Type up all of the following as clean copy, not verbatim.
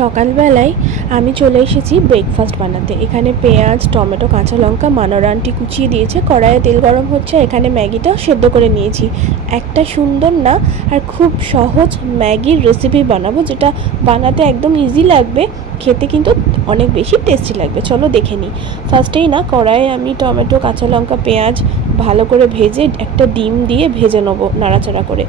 সকালবেলায় আমি চলে এসেছি ব্রেকফাস্ট বানাতে। এখানে পেঁয়াজ, টমেটো, কাঁচা লঙ্কা মানরা আন্টি কুচিয়ে দিয়েছে, কড়াইয়ে তেল গরম হচ্ছে। এখানে ম্যাগিটা সেদ্ধ করে নিয়েছি। একটা সুন্দর না আর খুব সহজ ম্যাগির রেসিপি বানাবো, যেটা বানাতে একদম ইজি লাগবে, খেতে কিন্তু অনেক বেশি টেস্টি লাগবে। চলো দেখে নিই। ফার্স্টেই না কড়াইয়ে আমি টমেটো, কাঁচা লঙ্কা, পেঁয়াজ ভালো করে ভেজে একটা ডিম দিয়ে ভেজে নেবো নাড়াচাড়া করে।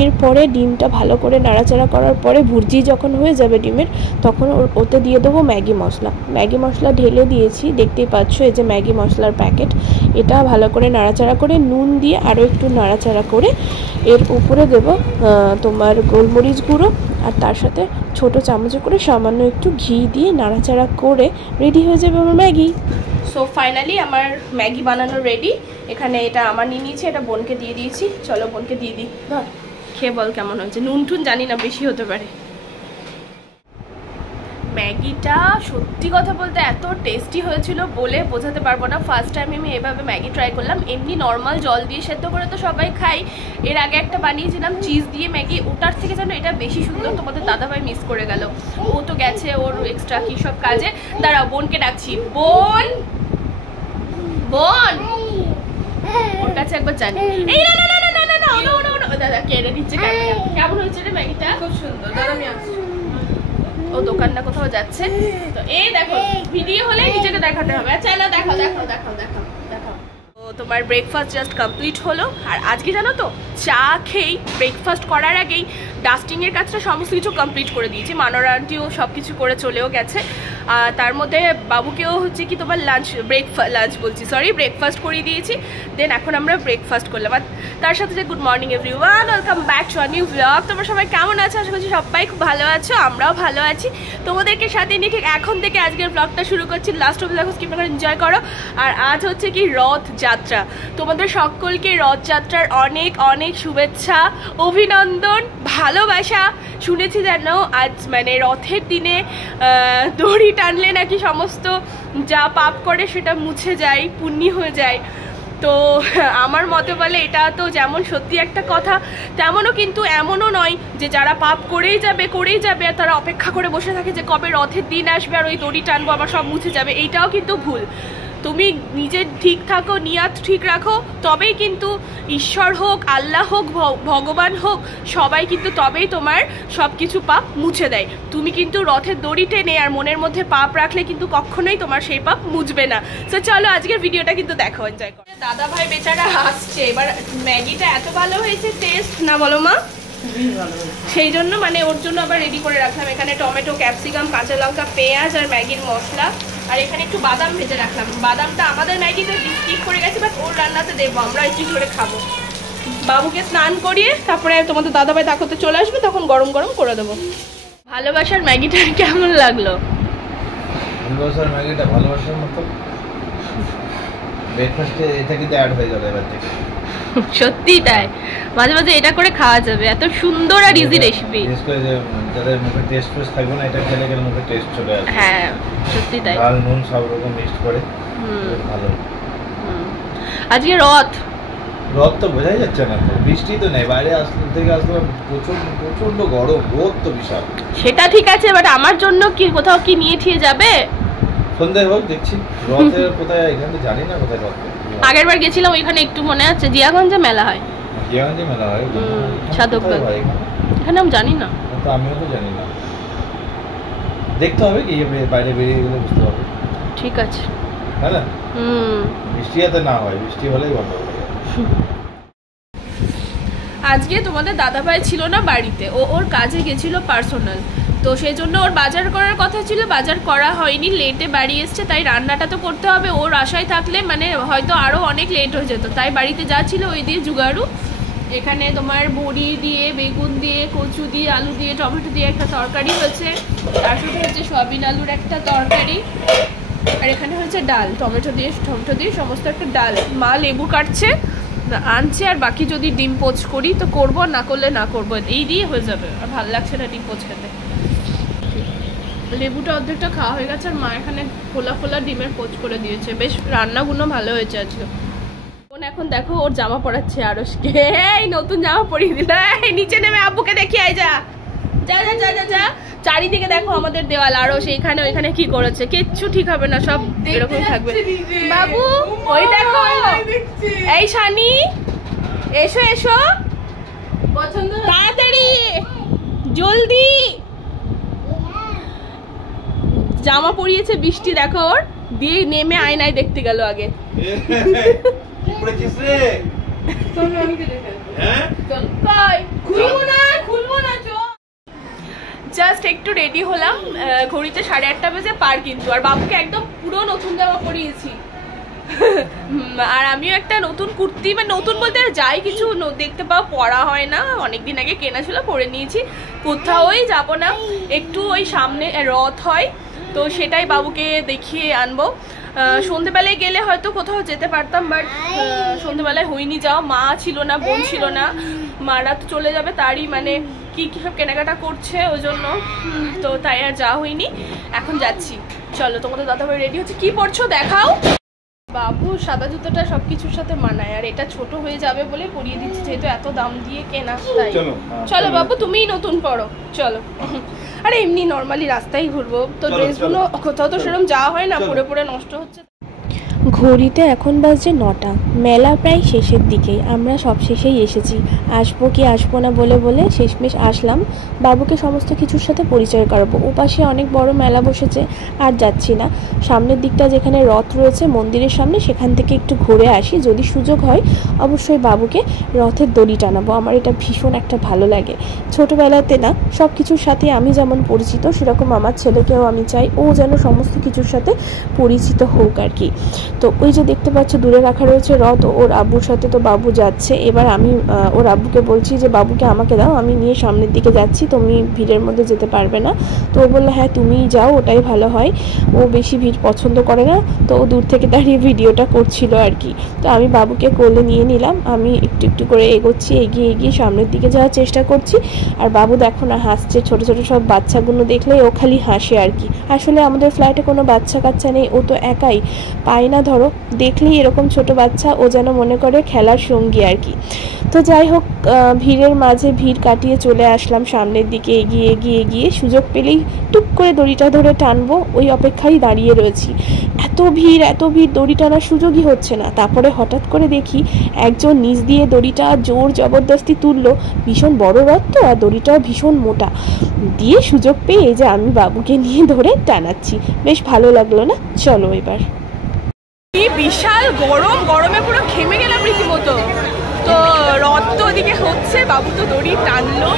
এরপরে ডিমটা ভালো করে নাড়াচাড়া করার পরে ভুর্জি যখন হয়ে যাবে ডিমের, তখন ওতে দিয়ে দেবো ম্যাগি মশলা। ম্যাগি মশলা ঢেলে দিয়েছি, দেখতেই পাচ্ছ এই যে ম্যাগি মশলার প্যাকেট। এটা ভালো করে নাড়াচাড়া করে নুন দিয়ে আরও একটু নাড়াচাড়া করে এর উপরে দেবো তোমার গোলমরিচ গুঁড়ো, আর তার সাথে ছোটো চামচে করে সামান্য একটু ঘি দিয়ে নাড়াচাড়া করে রেডি হয়ে যাবে আমার ম্যাগি। সো ফাইনালি আমার ম্যাগি বানানো রেডি। এখানে এটা আমার নিয়ে নিয়েছি, এটা বোনকে দিয়ে দিয়েছি। চলো বোনকে দিয়ে দিই, ধর খেয়ে বল কেমন হয়েছে। নুন টুন জানি না, বেশি হতে পারে। ম্যাগিটা সত্যি কথা বলতে এত টেস্টি হয়েছিল বলে বোঝাতে পারবো না। ফার্স্ট টাইম আমি এভাবে ম্যাগি ট্রাই করলাম। এমনি নর্মাল জল দিয়ে সেদ্ধ করে তো সবাই খাই, এর আগে একটা বানিয়েছিলাম চিজ দিয়ে ম্যাগি, ওটার থেকে যেন এটা বেশি সুন্দর। তোমাদের দাদাভাই মিস করে গেল, ও তো গেছে ওর এক্সট্রা কী সব কাজে। দাঁড়াও বোনকে ডাকছি। বোন বোন ওর কাছে একবার জানি। এই না না না না না না না, দাদা কেড়ে নিচ্ছে। কেমন হয়েছে রে ম্যাগিটা? খুব সুন্দর। দাদা আমি আসছি। ও দোকানটা কোথাও যাচ্ছে তো এই দেখো, ভিডিও হলে নিজেকে দেখাতে হবে। আচ্ছা না, দেখাও দেখাও দেখাও দেখাও দেখাও। তো তোমার ব্রেকফাস্ট জাস্ট কমপ্লিট হলো। আর আজকে জানো তো, চা খেয়েই ব্রেকফাস্ট করার আগেই ডাস্টিংয়ের কাজটা সমস্ত কিছু কমপ্লিট করে দিয়েছি। মানরা আন্টিও সব কিছু করে চলেও গেছে। তার মধ্যে বাবুকেও হচ্ছে কি তোমার ব্রেকফাস্ট করিয়ে দিয়েছি। দেন এখন আমরা ব্রেকফাস্ট করলাম। আর তার সাথে যে good morning everyone, welcome back to a new blog. তোমরা সবাই কেমন আছো? আশা করছি সবাই খুব ভালো আছো, আমরাও ভালো আছি। তোমাদেরকে সাথে নিয়ে ঠিক এখন থেকে আজকের ব্লগটা শুরু করছি। লাস্ট অব দেখো, স্কিপ করে এনজয় করো। আর আজ হচ্ছে কি রথযাত্রা। তোমাদের সকলকে রথযাত্রার অনেক অনেক শুভেচ্ছা, অভিনন্দন, ভালোবাসা। শুনেছি যেন আজ মানে রথের দিনে দড়ি টানলে নাকি সমস্ত যা পাপ করে সেটা মুছে যায়, পুণ্যি হয়ে যায়। তো আমার মতে বলে এটা তো যেমন সত্যি একটা কথা, তেমনও কিন্তু এমনও নয় যে যারা পাপ করেই যাবে আর তারা অপেক্ষা করে বসে থাকে যে কবে রথের দিন আসবে আর ওই দড়ি টানবো আবার সব মুছে যাবে। এইটাও কিন্তু ভুল। তুমি নিজে ঠিক থাকো, নিয়াত ঠিক রাখো, তবেই কিন্তু ঈশ্বর হোক, আল্লাহ হোক, ভগবান হোক, সবাই কিন্তু তবেই তোমার সব কিছু পাপ মুছে দেয়। তুমি কিন্তু রথের দড়ি টেনে আর মনের মধ্যে পাপ রাখলে কিন্তু কখনোই তোমার সেই পাপ মুছবে না। তো চলো আজকের ভিডিওটা কিন্তু দেখো, এনজয় করো। দাদা ভাই বেচারা হাসছে। এবার ম্যাগিটা এত ভালো হয়েছে টেস্ট, না বলো মা? সেই জন্য মানে ওর জন্য আবার রেডি করে রাখলাম। এখানে টমেটো, ক্যাপসিকাম, কাঁচা লঙ্কা, পেঁয়াজ আর ম্যাগির মশলা। আর এখানে একটু বাদাম ভেজে রাখলাম। বাদামটা আমাদের ম্যাগিতে স্কিপ করে গেছে, বাট ওর রান্নাতে দেবো, আমরা একটু করে খাবো। বাবুকে স্নান করিয়ে তারপরে তোমাদের দাদাভাই তাকতে চলে আসবে, তখন গরম গরম করে দেবো। ভালোবাসার ম্যাগিটা কেমন লাগলো? ভালোবাসার ম্যাগিটা ভালোবাসার মতো। ব্রেকফাস্টে এটা কিন্তু অ্যাড হয়ে যাবে এবার থেকে। সত্যি তাই, মাঝে মাঝে এটা করে খাওয়া যাবে। এত সুন্দর আর ইজি রেসিপি। বিশেষ করে যে যাদের মুখে টেস্ট থাকবে না, এটা খেলে গেলে মুখে টেস্ট চলে আসবে। হ্যাঁ সত্যি তাই, ঝাল নুন সব রকম মিক্স করে ভালো। আজকে রথ তো বোঝাই যাচ্ছে না, তো বৃষ্টি তো নেই, বাইরে থেকে আসলে প্রচন্ড গরম, রোদ তো বিশাল। সেটা ঠিক আছে, বাট আমার জন্য কি কোথাও কি নিয়ে ঠিয়ে যাবে? সন্ধ্যায় হোক দেখছি রথের কোথায়, এখানে জানি না কোথায় রথ। আগের বার গেছিলাম ওইখানে, একটু মনে আছে, জিয়াগঞ্জে মেলা হয়। জিয়াগঞ্জে মেলা হয়, সাধকবাগ। এখানে আমি জানি না, তো আমিও তো জানি না, দেখতে হবে কি বাইরে বেরিয়ে গেলে বুঝতে হবে। ঠিক আছে, হ্যাঁ না? বৃষ্টি যাতে না হয়, বৃষ্টি হলেই বন্ধ হয়ে যাবে। আজকে তোমাদের দাদাভাই ছিল না বাড়িতে, ওর কাজে গেছিল পার্সোনাল, তো সেই জন্য ওর বাজার করার কথা ছিল, বাজার করা হয়নি, লেটে বাড়ি এসছে। তাই রান্নাটা তো করতে হবে। ওর আশায় থাকলে মানে হয়তো আরও অনেক লেট হয়ে যেত, তাই বাড়িতে যা ছিল ওই দিয়ে জুগাড়ু। এখানে তোমার বড়ি দিয়ে, বেগুন দিয়ে, কচু দিয়ে, আলু দিয়ে, টমেটো দিয়ে একটা তরকারি হয়েছে, তার সাথে হচ্ছে সয়াবিন আলুর একটা তরকারি, আর এখানে হচ্ছে ডাল, টমেটো দিয়ে সমস্ত একটা ডাল। মা লেবু কাটছে আনছে, আর বাকি যদি ডিম পোচ করি তো করবো, না করলে না করবো, এই দিয়ে হয়ে যাবে। আর ভালো লাগছে না ডিম পোচ খেতে। লেবুটা অর্ধেকটা খাওয়া হয়ে গেছে, আর মা এখানে ফোলা ফোলা ডিমের পোচ করে দিয়েছে। বেশ রান্নাগুলো ভালো হয়েছে আজকে। এখন দেখো ওর জামা পরাচ্ছে আরশকে। এই নতুন জামা পরিয়ে দিল, নিচে নেমে আব্বুকে দেখিয়ে আয় যা। যা যা যা যা যা। চারিদিকে দেখো আমাদের দেওয়াল, আরো সেইখানে ওইখানে কি করেছে, কিচ্ছু ঠিক হবে না, সব এরকম থাকবে। বাবু ওই দেখো, এই শানি এসো এসো তাড়াতাড়ি জলদি। জামা পরিয়েছে বৃষ্টি দেখো ওর, দিয়ে নেমে আয়নায় দেখতে গেল আগে। জাস্ট একটু রেডি হলাম, ঘড়িতে 8:30 বাজে পার কিন্তু, আর বাবুকে একদম পুরো নতুন জামা পরিয়েছি। আর আমিও একটা নতুন কুর্তি, মানে নতুন বলতে যাই কিছু দেখতে পাও পরা হয় না, অনেকদিন আগে কেনা ছিল, পরে নিয়েছি। কোথাওই যাব না, একটু ওই সামনে রথ হয় তো সেটাই বাবুকে দেখিয়ে আনবো। সন্ধেবেলায় গেলে হয়তো কোথাও যেতে পারতাম, বাট সন্ধেবেলায় হয়নি যাওয়া, মা ছিল না, বোন ছিল না, মারা তো চলে যাবে, তারই মানে কি কি সব কেনাকাটা করছে ওই জন্য, তো তাই আর যাওয়া হয়নি। এখন যাচ্ছি, চলো তোমাদের দাদাভাই রেডি হচ্ছে। কি পরছো দেখাও। বাবু সাদা জুতোটা সবকিছুর সাথে মানায়, আর এটা ছোট হয়ে যাবে বলে পরিয়ে দিচ্ছি, যেহেতু এত দাম দিয়ে কেনা। তাই চলো বাবু তুমিই নতুন পরো, চলো। আরে এমনি নর্মালি রাস্তায় ঘুরবো তো, ড্রেসগুলো কোথাও তো সেরকম যাওয়া হয় না, পরে পরে নষ্ট হচ্ছে। ঘড়িতে এখন বাজছে 9টা, মেলা প্রায় শেষের দিকেই, আমরা সব শেষেই এসেছি। আসবো কি আসবো না বলে বলে শেষমেশ আসলাম। বাবুকে সমস্ত কিছুর সাথে পরিচয় করাবো। ওপাশে অনেক বড় মেলা বসেছে, আর যাচ্ছি না। সামনের দিকটা যেখানে রথ রয়েছে মন্দিরের সামনে, সেখান থেকে একটু ঘুরে আসি, যদি সুযোগ হয় অবশ্যই বাবুকে রথের দড়ি টানাবো। আমার এটা ভীষণ একটা ভালো লাগে। ছোটোবেলাতে না সব কিছুর সাথে আমি যেমন পরিচিত, সেরকম আমার ছেলেকেও আমি চাই ও যেন সমস্ত কিছুর সাথে পরিচিত হোক আর কি। তো ওই যে দেখতে পাচ্ছ দূরে রাখা রয়েছে রথ, ওর আব্বুর সাথে তো বাবু যাচ্ছে। এবার আমি ওর আব্বুকে বলছি যে বাবুকে আমাকে দাও, আমি নিয়ে সামনের দিকে যাচ্ছি, তুমি ভিড়ের মধ্যে যেতে পারবে না। তো ও বললো হ্যাঁ তুমিই যাও, ওটাই ভালো হয়। ও বেশি ভিড় পছন্দ করে না, তো ও দূর থেকে দাঁড়িয়ে ভিডিওটা করছিল আর কি। তো আমি বাবুকে কোলে নিয়ে নিলাম, আমি একটু একটু করে এগোচ্ছি, এগিয়ে এগিয়ে সামনের দিকে যাওয়ার চেষ্টা করছি। আর বাবু দেখো না হাসছে, ছোট ছোট সব বাচ্চাগুলো দেখলে ও খালি হাসে আর কি। আসলে আমাদের ফ্ল্যাটে কোনো বাচ্চা কাচ্চা নেই, ও তো একাই, পায় না ধরো, দেখলেই এরকম ছোট বাচ্চা ও যেন মনে করে খেলার সঙ্গী আর কি। তো যাই হোক, ভিড়ের মাঝে ভিড় কাটিয়ে চলে আসলাম সামনের দিকে, এগিয়ে এগিয়ে এগিয়ে সুযোগ পেলেই টুক করে দড়িটা ধরে টানবো, ওই অপেক্ষায় দাঁড়িয়ে রয়েছি। এত ভিড় দড়ি টানার সুযোগই হচ্ছে না। তারপরে হঠাৎ করে দেখি একজন নিচ দিয়ে দড়িটা জোর জবরদস্তি তুললো, ভীষণ বড় রথ তো, আর দড়িটাও ভীষণ মোটা, দিয়ে সুযোগ পেয়ে এই যে আমি বাবুকে নিয়ে ধরে টানাচ্ছি। বেশ ভালো লাগলো না? চলো এবার। কি বিশাল গরম, গরমে পুরো ঘেমে গেলাম রীতিমতো। তো রথ তো ওদিকে হচ্ছে, বাবু তো দড়ি টানলো,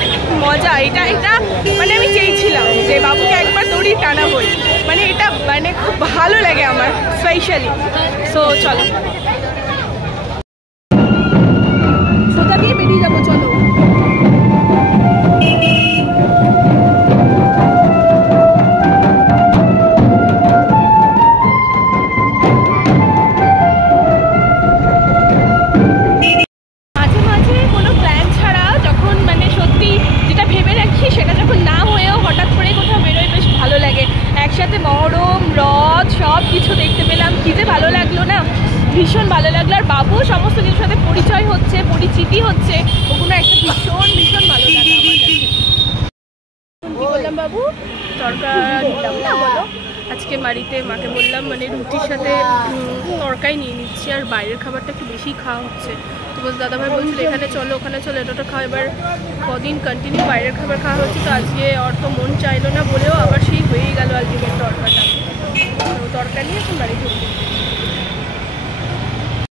মজা। এটা এটা মানে আমি চেয়েছিলাম যে বাবুকে একবার দড়ি টানাবই, মানে এটা মানে খুব ভালো লাগে আমার স্পেশালি। সো চলো সোজা দিয়ে বেরিয়ে যাবো, চলো। ভীষণ ভালো লাগলো, আর বাবু সমস্ত কিছুর সাথে পরিচয় হচ্ছে, পরিচিতি হচ্ছে, ওগুলো একটা ভীষণ ভীষণ ভালো লাগে আমার কাছে। কি বললাম বাবু, তরকারি নিলাম না বলো। আজকে বাড়িতে মাকে বললাম মানে রুটির সাথে তরকারি নিয়ে নিচ্ছি, আর বাইরের খাবারটা একটু বেশি খাওয়া হচ্ছে। তো বলছে দাদাভাই বলছিল এখানে চলো ওখানে চলো, এটা খাওয়া। এবার কদিন কন্টিনিউ বাইরের খাবার খাওয়া হচ্ছে, তো আজকে ওর তো মন চাইলো না বলেও আবার সেই হয়েই গেল আলটিমেট তরকাটা। তো তরকারি নিয়ে এখন বাড়ি ঢুকবো।